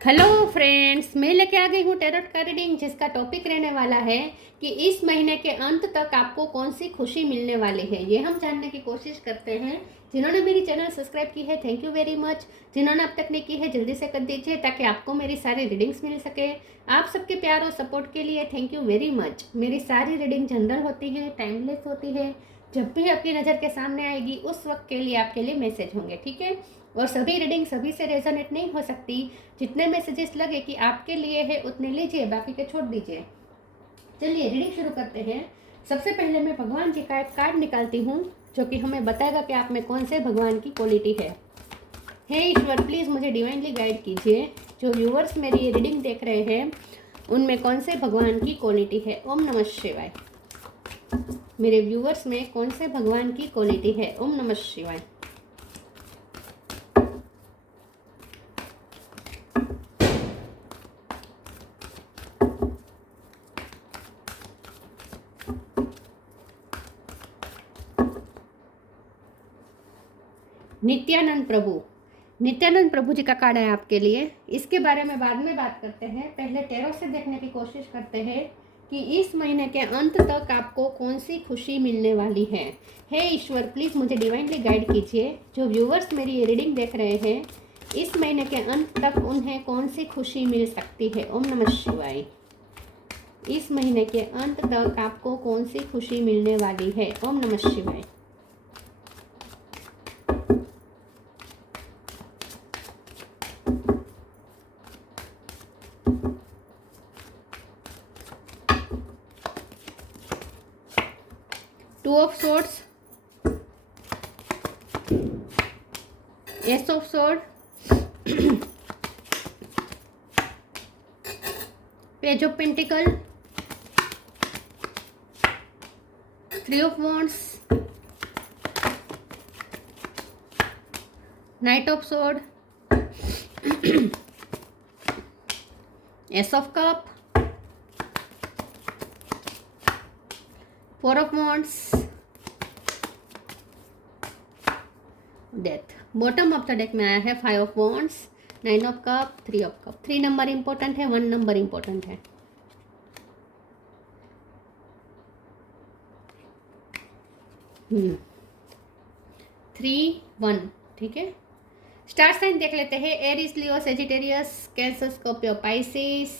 Hello friends, मैं लेके आ गई हूँ टैरोट का रीडिंग, जिसका टॉपिक रहने वाला है कि इस महीने के अंत तक आपको कौन सी खुशी मिलने वाली है। ये हम जानने की कोशिश करते हैं। जिन्होंने मेरी चैनल सब्सक्राइब की है, थैंक यू वेरी मच। जिन्होंने अब तक नहीं की है, जल्दी से कर दीजिए ताकि आपको मेरी सारी रीडिंग्स मिल सके। आप सबके प्यार और सपोर्ट के लिए थैंक यू वेरी मच। मेरी सारी रीडिंग जनरल होती है, टाइमलेस होती है। जब भी आपकी नज़र के सामने आएगी उस वक्त के लिए आपके लिए मैसेज होंगे, ठीक है। और सभी रीडिंग सभी से रेजोनेट नहीं हो सकती। जितने मैसेजेस लगे कि आपके लिए है उतने लीजिए, बाकी के छोड़ दीजिए। चलिए रीडिंग शुरू करते हैं। सबसे पहले मैं भगवान जी का एक कार्ड निकालती हूँ, जो कि हमें बताएगा कि आप में कौन से भगवान की क्वालिटी है। हे ईश्वर, प्लीज़ मुझे डिवाइनली गाइड कीजिए। जो व्यूवर्स मेरी ये रीडिंग देख रहे हैं उनमें कौन से भगवान की क्वालिटी है। ओम नमः शिवाय। मेरे व्यूवर्स में कौन से भगवान की क्वालिटी है। ओम नमः शिवाय। नित्यानंद प्रभु, नित्यानंद प्रभु जी का कार्ड है आपके लिए। इसके बारे में बाद में बात करते हैं। पहले टैरो से देखने की कोशिश करते हैं कि इस महीने के अंत तक आपको कौन सी खुशी मिलने वाली है। हे ईश्वर, प्लीज़ मुझे डिवाइनली गाइड कीजिए। जो व्यूवर्स मेरी ये रीडिंग देख रहे हैं, इस महीने के अंत तक उन्हें कौन सी खुशी मिल सकती है। ओम नमः शिवाय। इस महीने के अंत तक आपको कौन सी खुशी मिलने वाली है। ओम नमः शिवाय। Two of swords, S of sword, page of pentacle, three of wands, night of sword, S of cup, four of wands, death. Bottom of the deck में आया है five of wands, nine of cup, three of cup. 3 number important है, 1 number important है। Three 1, ठीक है। Star sign देख लेते हैं। Aries, Leo, Sagittarius, Cancer, Scorpio, Pisces.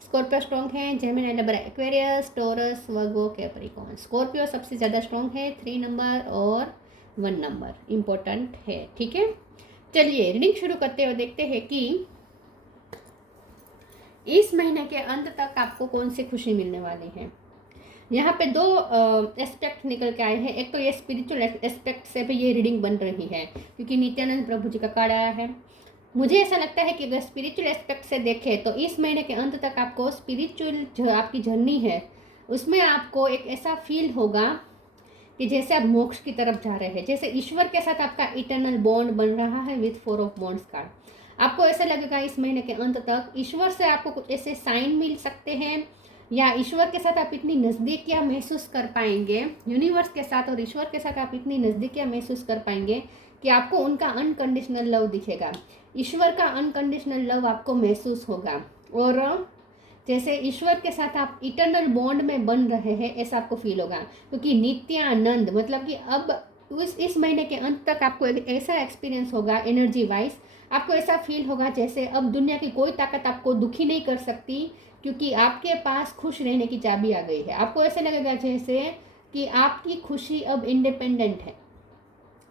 Scorpio strong है, Gemini, Libra, Aquarius, Taurus, Virgo, Capricorn. Scorpio सबसे ज़्यादा स्ट्रॉन्ग है, 3 नंबर और 1 नंबर इम्पोर्टेंट है, ठीक है। चलिए रीडिंग शुरू करते हुए देखते हैं कि इस महीने के अंत तक आपको कौन सी खुशी मिलने वाली है। यहाँ पे 2 एस्पेक्ट निकल के आए हैं। एक तो ये स्पिरिचुअल एस्पेक्ट से भी ये रीडिंग बन रही है, क्योंकि नित्यानंद प्रभु जी का कार्ड आया है। मुझे ऐसा लगता है कि अगर स्पिरिचुअल एस्पेक्ट से देखें तो इस महीने के अंत तक आपको स्पिरिचुअल जो आपकी जर्नी है उसमें आपको एक ऐसा फील होगा कि जैसे आप मोक्ष की तरफ जा रहे हैं, जैसे ईश्वर के साथ आपका इटर्नल बॉन्ड बन रहा है विथ 4 ऑफ वॉन्ड्स कार्ड। आपको ऐसा लगेगा इस महीने के अंत तक ईश्वर से आपको कुछ ऐसे साइन मिल सकते हैं, या ईश्वर के साथ आप इतनी नज़दीकियाँ महसूस कर पाएंगे, यूनिवर्स के साथ और ईश्वर के साथ आप इतनी नज़दीकियाँ महसूस कर पाएंगे कि आपको उनका अनकंडीशनल लव दिखेगा। ईश्वर का अनकंडीशनल लव आपको महसूस होगा, और जैसे ईश्वर के साथ आप इटर्नल बॉन्ड में बन रहे हैं ऐसा आपको फील होगा। क्योंकि नित्यानंद मतलब कि अब इस महीने के अंत तक आपको एक ऐसा एक्सपीरियंस होगा, एनर्जी वाइज आपको ऐसा फील होगा जैसे अब दुनिया की कोई ताकत आपको दुखी नहीं कर सकती, क्योंकि आपके पास खुश रहने की चाबी आ गई है। आपको ऐसे लगेगा जैसे कि आपकी खुशी अब इंडिपेंडेंट है,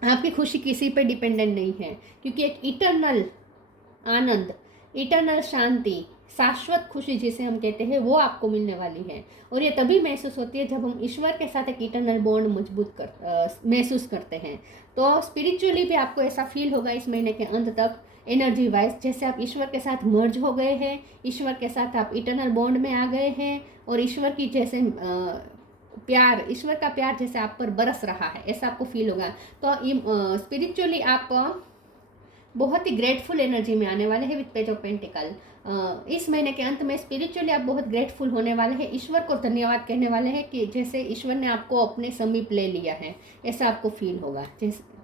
आपकी खुशी किसी पे डिपेंडेंट नहीं है, क्योंकि एक इटर्नल आनंद, इटर्नल शांति, शाश्वत खुशी जिसे हम कहते हैं वो आपको मिलने वाली है। और ये तभी महसूस होती है जब हम ईश्वर के साथ एक इटर्नल बॉन्ड मजबूत महसूस करते हैं। तो स्पिरिचुअली भी आपको ऐसा फील होगा इस महीने के अंत तक, एनर्जी वाइज, जैसे आप ईश्वर के साथ मर्ज हो गए हैं, ईश्वर के साथ आप इटर्नल बॉन्ड में आ गए हैं, और ईश्वर की जैसे प्यार, ईश्वर का प्यार जैसे आप पर बरस रहा है ऐसा आपको फील होगा। तो स्पिरिचुअली आप बहुत ही ग्रेटफुल एनर्जी में आने वाले हैं विथ पेज ऑफ पेंटिकल। इस महीने के अंत में स्पिरिचुअली आप बहुत ग्रेटफुल होने वाले हैं, ईश्वर को धन्यवाद कहने वाले हैं कि जैसे ईश्वर ने आपको अपने समीप ले लिया है, ऐसा आपको फील होगा।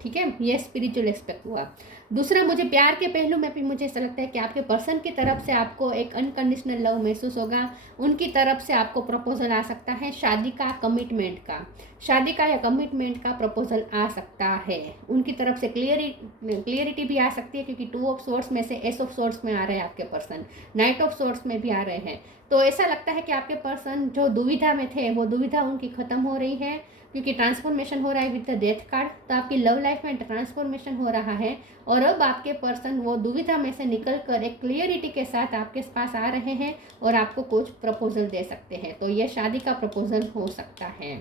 ठीक है, ये स्पिरिचुअल एस्पेक्ट हुआ। दूसरा, मुझे प्यार के पहलू में भी मुझे ऐसा लगता है कि आपके पर्सन की तरफ से आपको एक अनकंडीशनल लव महसूस होगा, उनकी तरफ से आपको प्रपोजल आ सकता है, शादी का, कमिटमेंट का, शादी का या कमिटमेंट का प्रपोजल आ सकता है। उनकी तरफ से क्लियरिटी भी आ सकती है, क्योंकि 2 ऑफ सोर्ड्स में से एस ऑफ सोर्ड्स में आ रहे हैं आपके पर्सन, नाइट ऑफ सोर्ड्स में भी आ रहे हैं। तो ऐसा लगता है कि आपके पर्सन जो दुविधा में थे, वो दुविधा उनकी खत्म हो रही है, क्योंकि ट्रांसफॉर्मेशन हो रहा है विद द डेथ कार्ड। तो आपकी लव लाइफ में ट्रांसफॉर्मेशन हो रहा है, और अब आपके पर्सन वो दुविधा में से निकल कर एक क्लियरिटी के साथ आपके पास आ रहे हैं और आपको कुछ प्रपोजल दे सकते हैं। तो ये शादी का प्रपोजल हो सकता है।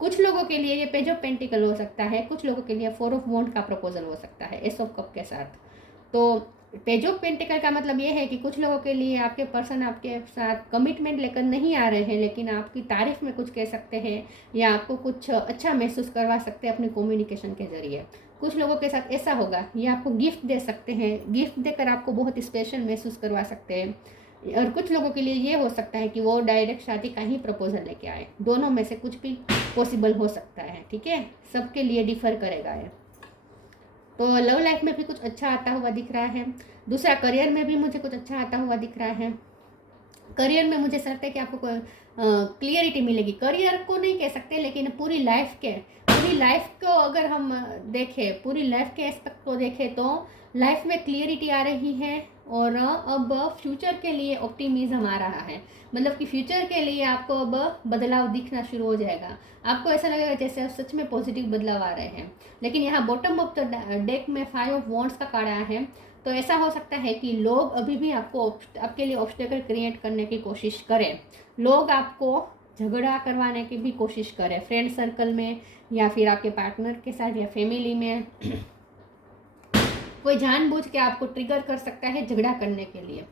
कुछ लोगों के लिए ये पेज ऑफ पेंटिकल हो सकता है, कुछ लोगों के लिए 4 ऑफ वॉन्ड का प्रपोजल हो सकता है एस ऑफ कप के साथ। तो पेज ऑफ पेंटिकल का मतलब ये है कि कुछ लोगों के लिए आपके पर्सन आपके साथ कमिटमेंट लेकर नहीं आ रहे हैं, लेकिन आपकी तारीफ में कुछ कह सकते हैं या आपको कुछ अच्छा महसूस करवा सकते हैं अपने कम्युनिकेशन के जरिए। कुछ लोगों के साथ ऐसा होगा, ये आपको गिफ्ट दे सकते हैं, गिफ्ट देकर आपको बहुत स्पेशल महसूस करवा सकते हैं। और कुछ लोगों के लिए ये हो सकता है कि वो डायरेक्ट शादी का ही प्रपोजल लेके आए। दोनों में से कुछ भी पॉसिबल हो सकता है। ठीक है, सबके लिए डिफर करेगा ये। तो लव लाइफ में भी कुछ अच्छा आता हुआ दिख रहा है। दूसरा, करियर में भी मुझे कुछ अच्छा आता हुआ दिख रहा है। करियर में मुझे ऐसा लगता है कि आपको क्लियरिटी मिलेगी। करियर को नहीं कह सकते, लेकिन पूरी लाइफ को अगर हम देखें, पूरी लाइफ के एस्पेक्ट को देखें, तो लाइफ में क्लियरिटी आ रही है और अब फ्यूचर के लिए ऑप्टिमिज्म आ रहा है। मतलब कि फ्यूचर के लिए आपको अब बदलाव दिखना शुरू हो जाएगा। आपको ऐसा लगेगा जैसे सच में पॉजिटिव बदलाव आ रहे हैं। लेकिन यहाँ बॉटम ऑफ द डेक में 5 ऑफ वॉन्ड्स का कार्ड आया है। तो ऐसा हो सकता है कि लोग अभी भी आपके लिए ऑब्स्टेकल क्रिएट करने की कोशिश करें, लोग आपको झगड़ा करवाने की भी कोशिश करें, फ्रेंड सर्कल में या फिर आपके पार्टनर के साथ या फैमिली में। कोई जानबूझ के आपको ट्रिगर कर सकता है झगड़ा करने के लिए।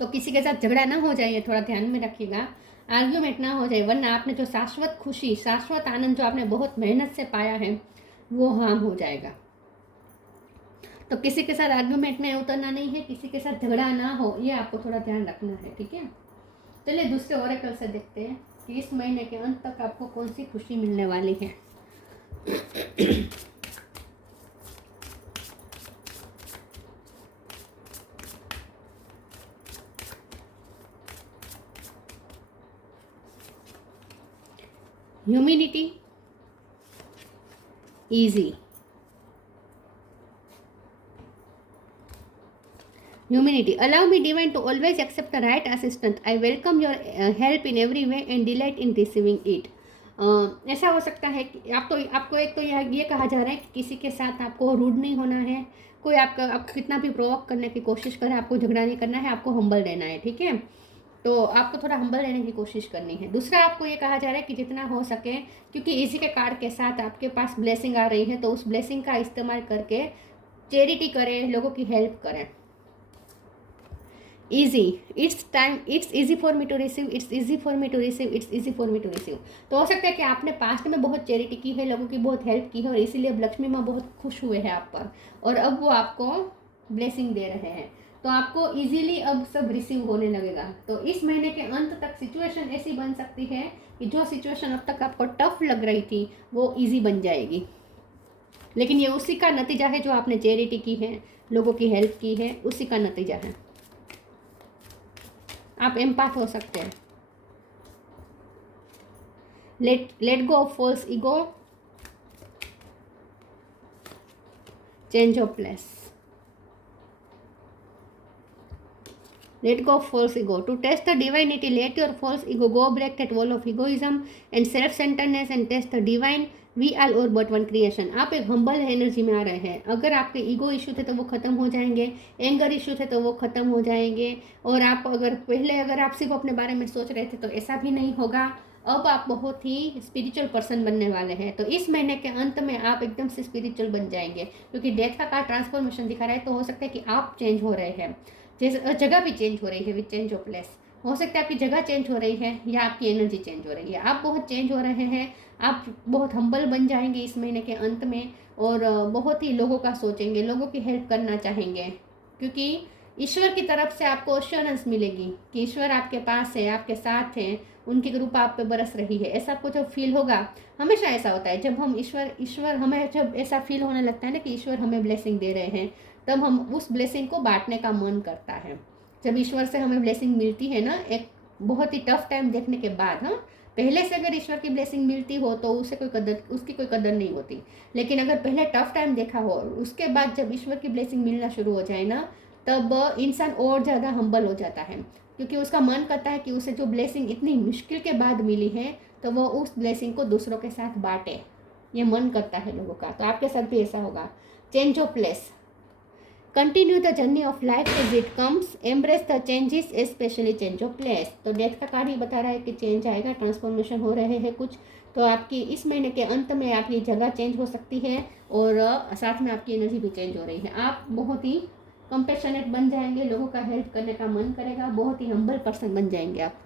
तो किसी के साथ झगड़ा ना हो जाए, ये थोड़ा ध्यान में रखिएगा, आर्ग्यूमेंट ना हो जाए, वरना आपने जो शाश्वत खुशी, शाश्वत आनंद जो आपने बहुत मेहनत से पाया है, वो हार्म हो जाएगा। तो किसी के साथ आर्ग्यूमेंट में उतरना नहीं है, किसी के साथ झगड़ा ना हो, ये आपको थोड़ा ध्यान रखना है। ठीक है, चलिए दूसरे ओरेकल से देखते हैं कि इस महीने के अंत तक आपको कौन सी खुशी मिलने वाली है। Humility, easy, humility, allow me divine to always accept the right assistance, I welcome your help in every way and delight in receiving it। ऐसा हो सकता है कि आपको एक तो ये कहा जा रहा है कि किसी के साथ आपको रूड नहीं होना है, कोई आपको कितना भी प्रोवोक करने की कोशिश करे, आपको झगड़ा नहीं करना है, आपको हम्बल रहना है। ठीक है, तो आपको थोड़ा हम्बल रहने की कोशिश करनी है। दूसरा, आपको ये कहा जा रहा है कि जितना हो सके, क्योंकि इसी के कार्ड के साथ आपके पास ब्लेसिंग आ रही है, तो उस ब्लेसिंग का इस्तेमाल करके चैरिटी करें, लोगों की हेल्प करें। Easy, it's easy for me to receive, it's easy for me to receive, it's easy for me to receive. तो हो सकता है कि आपने पास्ट में बहुत चैरिटी की है, लोगों की बहुत हेल्प की है, और इसीलिए अब लक्ष्मी माँ बहुत खुश हुए हैं आप पर, और अब वो आपको ब्लेसिंग दे रहे हैं। तो आपको इजीली अब सब रिसीव होने लगेगा। तो इस महीने के अंत तक सिचुएशन ऐसी बन सकती है कि जो सिचुएशन अब तक आपको टफ लग रही थी, वो इजी बन जाएगी। लेकिन ये उसी का नतीजा है जो आपने चैरिटी की है, लोगों की हेल्प की है, उसी का नतीजा है। आप एम्पैथ हो सकते हैं। Let go of false ego, change of place. Let go of false ego. To test the divinity, let your false ego go, break that wall of egoism and self-centeredness and test the divine. We are all but one creation. आप एक humble energy में आ रहे हैं। अगर आपके ego issue थे तो वो ख़त्म हो जाएंगे, एंगर इशू थे तो वो ख़त्म हो जाएंगे, और आप अगर आप सिर्फ अपने बारे में सोच रहे थे तो ऐसा भी नहीं होगा। अब आप बहुत ही स्पिरिचुअल पर्सन बनने वाले हैं। तो इस महीने के अंत में आप एकदम से स्पिरिचुअल बन जाएंगे, क्योंकि डेथ का कार्ड ट्रांसफॉर्मेशन दिखा रहा है। तो हो सकता है कि आप चेंज हो रहे हैं, जैसे जगह भी चेंज हो रही है विद चेंज ऑफ प्लेस। हो सकता है आपकी जगह चेंज हो रही है या आपकी एनर्जी चेंज हो रही है। आप बहुत चेंज हो रहे हैं, आप बहुत हम्बल बन जाएंगे इस महीने के अंत में, और बहुत ही लोगों का सोचेंगे, लोगों की हेल्प करना चाहेंगे, क्योंकि ईश्वर की तरफ से आपको एश्योरेंस मिलेगी कि ईश्वर आपके पास है, आपके साथ है, उनकी कृपा आप पे बरस रही है, ऐसा आपको जब फील होगा। हमेशा ऐसा होता है जब हम ईश्वर हमें जब ऐसा फील होने लगता है ना कि ईश्वर हमें ब्लेसिंग दे रहे हैं, तब हम उस ब्लेसिंग को बांटने का मन करता है। जब ईश्वर से हमें ब्लेसिंग मिलती है ना, एक बहुत ही टफ टाइम देखने के बाद, हाँ, पहले से अगर ईश्वर की ब्लेसिंग मिलती हो तो उसकी कोई कदर नहीं होती। लेकिन अगर पहले टफ टाइम देखा हो और उसके बाद जब ईश्वर की ब्लेसिंग मिलना शुरू हो जाए ना, तब इंसान और ज़्यादा हम्बल हो जाता है, क्योंकि उसका मन करता है कि उसे जो ब्लेसिंग इतनी मुश्किल के बाद मिली है तो वो उस ब्लेसिंग को दूसरों के साथ बांटे। ये मन करता है लोगों का। तो आपके साथ भी ऐसा होगा। Change of place, continue the journey of life as it comes, embrace the changes specially change of place. तो डेथ का कार्ड ही बता रहा है कि चेंज आएगा, ट्रांसफॉर्मेशन हो रहे हैं कुछ। तो आपकी इस महीने के अंत में आपकी जगह चेंज हो सकती है और साथ में आपकी एनर्जी भी चेंज हो रही है। आप बहुत ही कंपैशनेट बन जाएंगे, लोगों का हेल्प करने का मन करेगा, बहुत ही हम्बल पर्सन बन जाएंगे आप।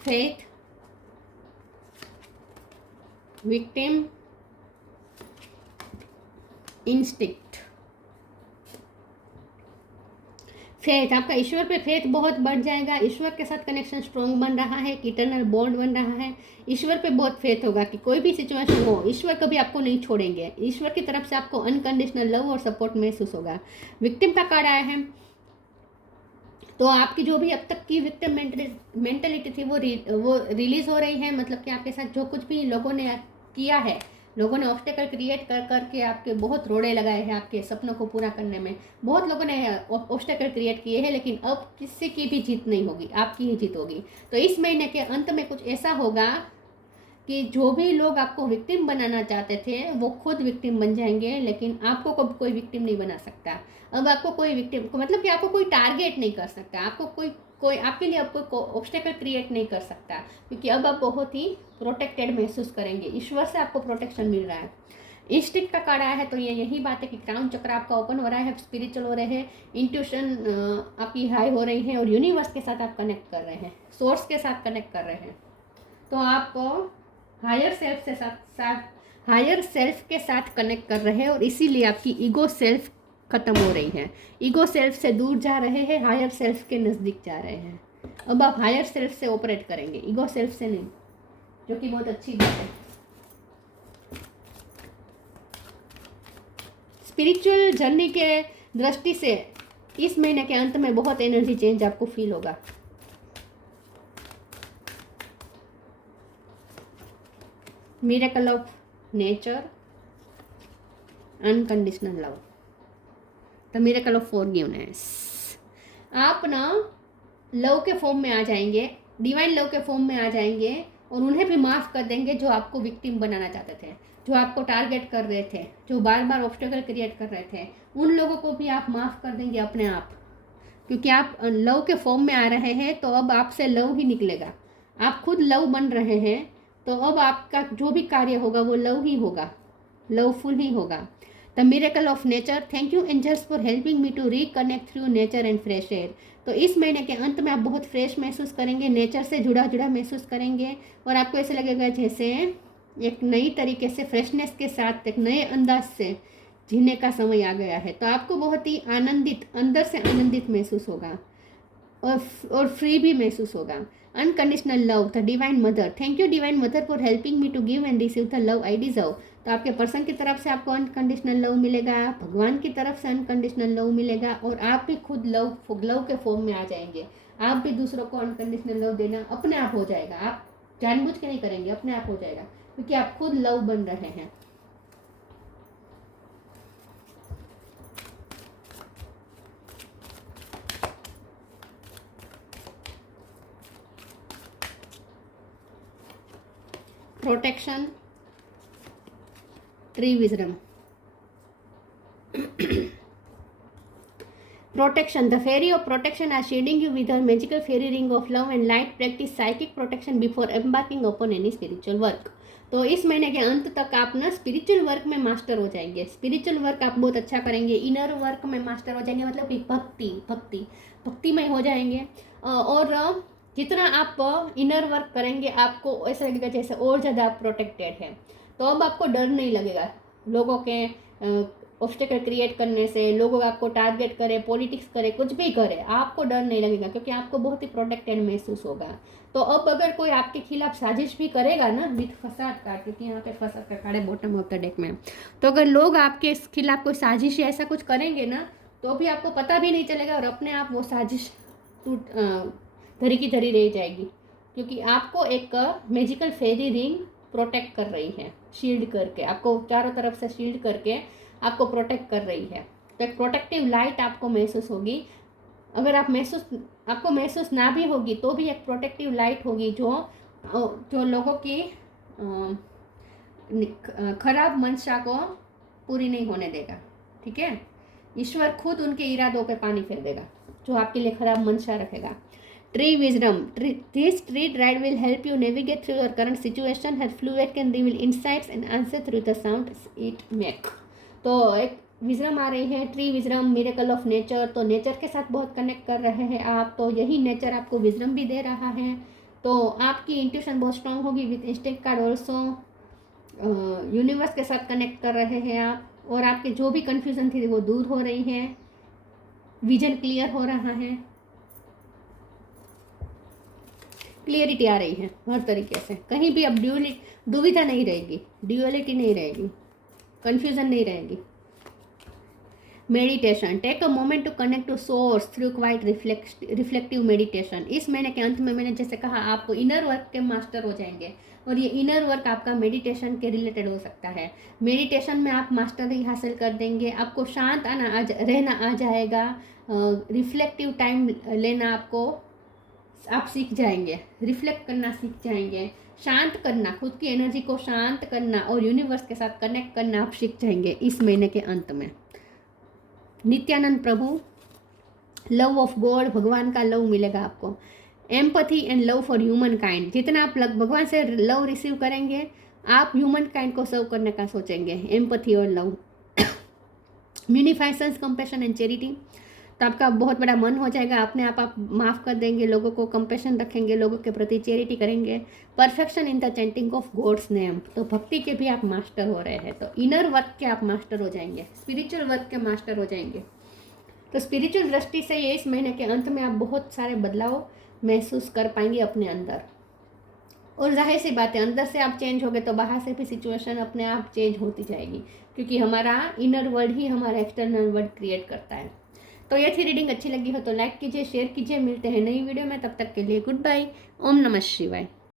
Faith, victim, instinct. फेथ, आपका ईश्वर पे फेथ बहुत बढ़ जाएगा, ईश्वर के साथ कनेक्शन स्ट्रॉन्ग बन रहा है, इटर्नल बॉन्ड बन रहा है। ईश्वर पे बहुत फेथ होगा कि कोई भी सिचुएशन हो, ईश्वर कभी आपको नहीं छोड़ेंगे। ईश्वर की तरफ से आपको अनकंडीशनल लव और सपोर्ट महसूस होगा। विक्टिम का कार्ड आया है, तो आपकी जो भी अब तक की विक्टिम मेंटलिटी थी वो रिलीज हो रही है। मतलब कि आपके साथ जो कुछ भी लोगों ने किया है, लोगों ने ऑब्स्टेकल क्रिएट कर करके आपके बहुत रोड़े लगाए हैं आपके सपनों को पूरा करने में। बहुत लोगों ने ऑब्स्टेकल क्रिएट किए हैं, लेकिन अब किसी की भी जीत नहीं होगी, आपकी ही जीत होगी। तो इस महीने के अंत में कुछ ऐसा होगा कि जो भी लोग आपको विक्टिम बनाना चाहते थे वो खुद विक्टिम बन जाएंगे, लेकिन आपको कब कोई विक्टिम नहीं बना सकता। अब आपको कोई विक्टिम मतलब कि आपको कोई टारगेट नहीं कर सकता, आपको कोई आपके लिए अब कोई ऑब्स्टेकल क्रिएट नहीं कर सकता, क्योंकि अब आप बहुत ही प्रोटेक्टेड महसूस करेंगे। ईश्वर से आपको प्रोटेक्शन मिल रहा है। इंस्टिंक्ट का कार्ड आया है, तो ये यही बात है कि क्राउन चक्र आपका ओपन हो रहा है, स्पिरिचुअल हो रहे हैं, इंट्यूशन आपकी हाई हो रही है और यूनिवर्स के साथ आप कनेक्ट कर रहे हैं, सोर्स के साथ कनेक्ट कर रहे हैं। तो आप हायर सेल्फ के साथ कनेक्ट कर रहे हैं और इसीलिए आपकी ईगो सेल्फ खत्म हो रही है। ईगो सेल्फ से दूर जा रहे हैं, हायर सेल्फ के नज़दीक जा रहे हैं। अब आप हायर सेल्फ से ऑपरेट करेंगे, ईगो सेल्फ से नहीं, जो कि बहुत अच्छी बात है। स्पिरिचुअल जर्नी के दृष्टि से इस महीने के अंत में बहुत एनर्जी चेंज आपको फील होगा। Miracle of nature, unconditional love, the miracle of forgiveness. आप ना लव के फॉर्म में आ जाएंगे, डिवाइन लव के फॉर्म में आ जाएंगे और उन्हें भी माफ़ कर देंगे जो आपको विक्टिम बनाना चाहते थे, जो आपको टारगेट कर रहे थे, जो बार बार ऑब्स्टेकल क्रिएट कर रहे थे। उन लोगों को भी आप माफ़ कर देंगे अपने आप, क्योंकि आप लव के फॉर्म में आ रहे हैं। तो अब आपसे लव ही निकलेगा, आप खुद लव बन रहे हैं। तो अब आपका जो भी कार्य होगा वो लव ही होगा, लवफुल ही होगा। The miracle of nature, thank you angels for helping me to reconnect through nature and fresh air. तो इस महीने के अंत में आप बहुत फ्रेश महसूस करेंगे, नेचर से जुड़ा जुड़ा महसूस करेंगे और आपको ऐसे लगेगा जैसे एक नई तरीके से फ्रेशनेस के साथ एक नए अंदाज से जीने का समय आ गया है। तो आपको बहुत ही आनंदित, अंदर से आनंदित महसूस होगा और फ्री भी महसूस होगा। Unconditional love, the divine mother, thank you divine mother for helping me to give and receive the love I deserve. तो आपके पर्सन की तरफ से आपको अनकंडीशनल लव मिलेगा, भगवान की तरफ से अनकंडीशनल लव मिलेगा और आप भी खुद लव के फॉर्म में आ जाएंगे। आप भी दूसरों को अनकंडीशनल लव देना अपने आप हो जाएगा, आप जानबूझ के नहीं करेंगे, अपने आप हो जाएगा, क्योंकि आप खुद लव बन रहे हैं। Protection, tree wisdom, protection, the fairy of protection are shading you with her magical fairy ring of love and light. Practice psychic protection before embarking upon any spiritual work. तो इस महीने के अंत तक आप ना स्पिरिचुअल वर्क में master हो जाएंगे, स्पिरिचुअल वर्क आप बहुत अच्छा करेंगे, इनर वर्क में मास्टर हो जाएंगे। मतलब कि भक्ति भक्तिमय हो जाएंगे। और जितना आप इनर वर्क करेंगे आपको ऐसा लगेगा जैसे और ज़्यादा आप प्रोटेक्टेड है। तो अब आपको डर नहीं लगेगा लोगों के ऑब्स्टेकल क्रिएट करने से, लोग आपको टारगेट करे, पॉलिटिक्स करे, कुछ भी करे, आपको डर नहीं लगेगा क्योंकि आपको बहुत ही प्रोटेक्टेड महसूस होगा। तो अब अगर कोई आपके खिलाफ साजिश भी करेगा ना विथ फसाद कार्ड, क्योंकि यहाँ पे फसाद का कार्ड है बॉटम ऑफ द डेक में, तो अगर लोग आपके खिलाफ कोई साजिश या ऐसा कुछ करेंगे ना तो भी आपको पता भी नहीं चलेगा और अपने आप वो साजिश धरी की धरी रह जाएगी, क्योंकि आपको एक मैजिकल फेरी रिंग प्रोटेक्ट कर रही है, शील्ड करके, आपको चारों तरफ से शील्ड करके आपको प्रोटेक्ट कर रही है। तो एक प्रोटेक्टिव लाइट आपको महसूस होगी। अगर आपको महसूस ना भी होगी तो भी एक प्रोटेक्टिव लाइट होगी जो लोगों की खराब मंशा को पूरी नहीं होने देगा। ठीक है, ईश्वर खुद उनके इरादों पे पानी फेर देगा जो आपके लिए खराब मंशा रखेगा। Tree wisdom, this tree ride will help you navigate through your current situation, her fluid can reveal insights and answer through the sound it make. तो एक विजडम आ रही है, tree wisdom, miracle of nature, तो nature के साथ बहुत connect कर रहे हैं आप, तो यही नेचर आपको विजडम भी दे रहा है। तो आपकी इंट्यूशन बहुत स्ट्रांग होगी with instinct card also, universe के साथ कनेक्ट कर रहे हैं आप, और आपके जो भी कन्फ्यूजन थी वो दूर हो रही है, विजन क्लियर हो रहा है, क्लियरिटी आ रही है हर तरीके से, कहीं भी अब दुविधा नहीं रहेगी, ड्यूअलिटी नहीं रहेगी, कन्फ्यूजन नहीं रहेगी। Meditation, take a moment to connect to source through quiet reflective meditation. इस महीने के अंत में मैंने जैसे कहा आप इनर वर्क के मास्टर हो जाएंगे और ये इनर वर्क आपका मेडिटेशन के रिलेटेड हो सकता है। मेडिटेशन में आप मास्टरी हासिल कर देंगे, आपको शांत रहना आ जाएगा, रिफ्लेक्टिव टाइम लेना आप सीख जाएंगे, रिफ्लेक्ट करना सीख जाएंगे, शांत करना, खुद की एनर्जी को शांत करना और यूनिवर्स के साथ कनेक्ट करना आप सीख जाएंगे इस महीने के अंत में। नित्यानंद प्रभु, लव ऑफ गॉड, भगवान का लव मिलेगा आपको। Empathy and love for human kind, जितना आप भगवान से लव रिसीव करेंगे आप ह्यूमन काइंड को सर्व करने का सोचेंगे, एम्पथी और लव। म्यूनिफाइसेंस, कंपैशन एंड चैरिटी, तो आपका बहुत बड़ा मन हो जाएगा, अपने आप माफ़ कर देंगे लोगों को, कंपैशन रखेंगे लोगों के प्रति, चैरिटी करेंगे। Perfection in the chanting of God's name, तो भक्ति के भी आप मास्टर हो रहे हैं, तो इनर वर्क के आप मास्टर हो जाएंगे, स्पिरिचुअल वर्क के मास्टर हो जाएंगे। तो स्पिरिचुअल दृष्टि से ये इस महीने के अंत में आप बहुत सारे बदलाव महसूस कर पाएंगे अपने अंदर, और जाहिर सी बात है अंदर से आप चेंज हो गए तो बाहर से भी सिचुएशन अपने आप चेंज होती जाएगी, क्योंकि हमारा इनर वर्ल्ड ही हमारा एक्सटर्नल वर्ल्ड क्रिएट करता है। तो ये थी रीडिंग, अच्छी लगी हो तो लाइक कीजिए, शेयर कीजिए, मिलते हैं नई वीडियो में, तब तक के लिए गुड बाय, ओम नमः शिवाय।